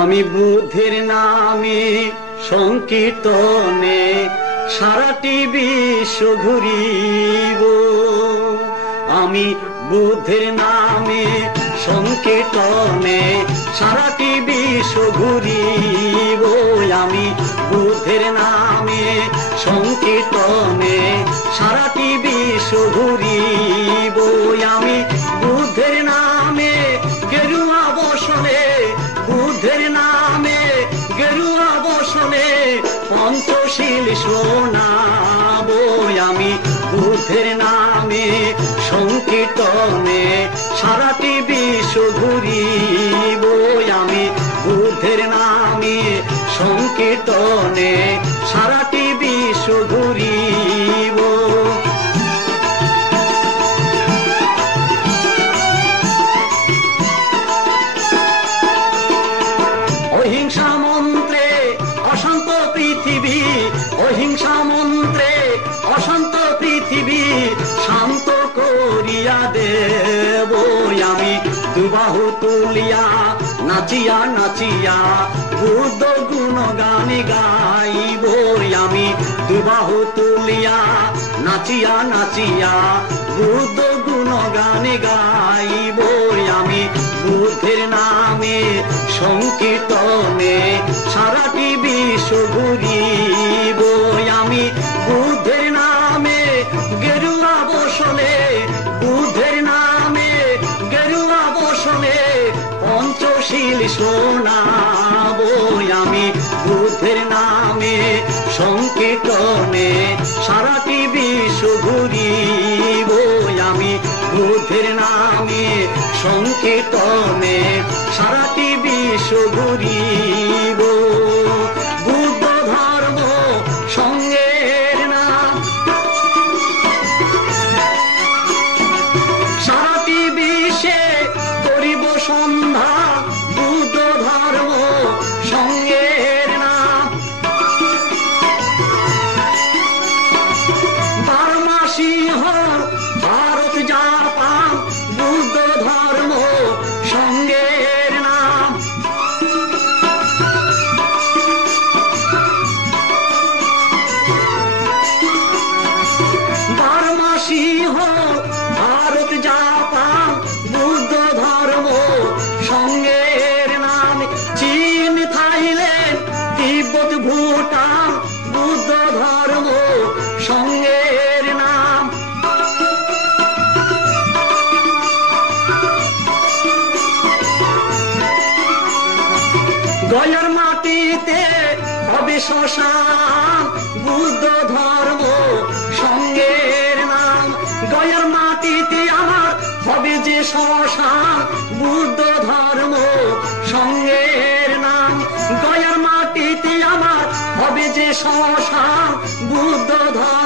আমি বুদ্ধের নামে সংকীর্তনে সারাটি বিশ্ব ঘুরিব। আমি বুদ্ধের নামে সংকীর্তনে সারাটি বিশ্ব ঘুরিব। আমি বুদ্ধের নামে সংকীর্তনে সারাটি বিশ্ব ঘুরিব। আমি বুদ্ধের নামে গেরুয়া বসনে, বুদ্ধের নামে গেরুয়া বসনে পঞ্চশীল শোনাব। আমি বুদ্ধের নামে সংকীর্তনে সারাটি বিশ্ব ঘুরিব। আমি বুদ্ধের নামে সংকীর্তনে সারাটি বিশ্ব ঘুরিব। অহিংসা মন্ত্রে অশান্ত পৃথিবী, অহিংসা মন্ত্রে অশান্ত পৃথিবী শান্ত করিয়া দেব। আমি দুবাহু তুলিয়া নাচিয়া নাচিয়া বুদ্ধ গুণগান গাইব। আমি দুবাহু তুলিয়া নাচিয়া নাচিয়া বুদ্ধ গুণগান গাইব। আমি বুদ্ধের নামে সংকীর্তনে সারাটি বিশ্ব ঘুরিব। আমি বুদ্ধের নামে গেরুয়া বসনে, বুদ্ধের নামে গেরুয়া বসনে পঞ্চশীল শোনাব। আমি বুদ্ধের নামে সংকীর্তনে সারাটি বিশ্ব ঘুরিব। আমি বুদ্ধের নামে সংকীর্তনে সারাটি বিশ্ব ঘুরিব। বুদ্ধ ধর্ম সঙ্গের নাম সারাটি বিশ্বে করিব সন্ধ্যা। বুদ্ধ ধর্ম সঙ্গের নাম বার্মা সিংহ ভারত জাপান বুদ্ধ ধর্ম সঙ্গের নাম। বার্মা সিংহ ভারত জাপান বুদ্ধ ধর্ম সঙ্গের নাম। চীন থাইল্যান্ড তিব্বত ভুটান বুদ্ধ ধর্ম সঙ্গের নাম। গয়ার মাটিতে হবে শ্মশান বুদ্ধ ধর্ম সঙ্গের নাম। গয়ার মাটিতে আমার হবে যে শ্মশান বুদ্ধ ধর্ম সঙ্গের নাম। গয়ার মাটিতে আমার হবে যে শ্মশান বুদ্ধ ধর্ম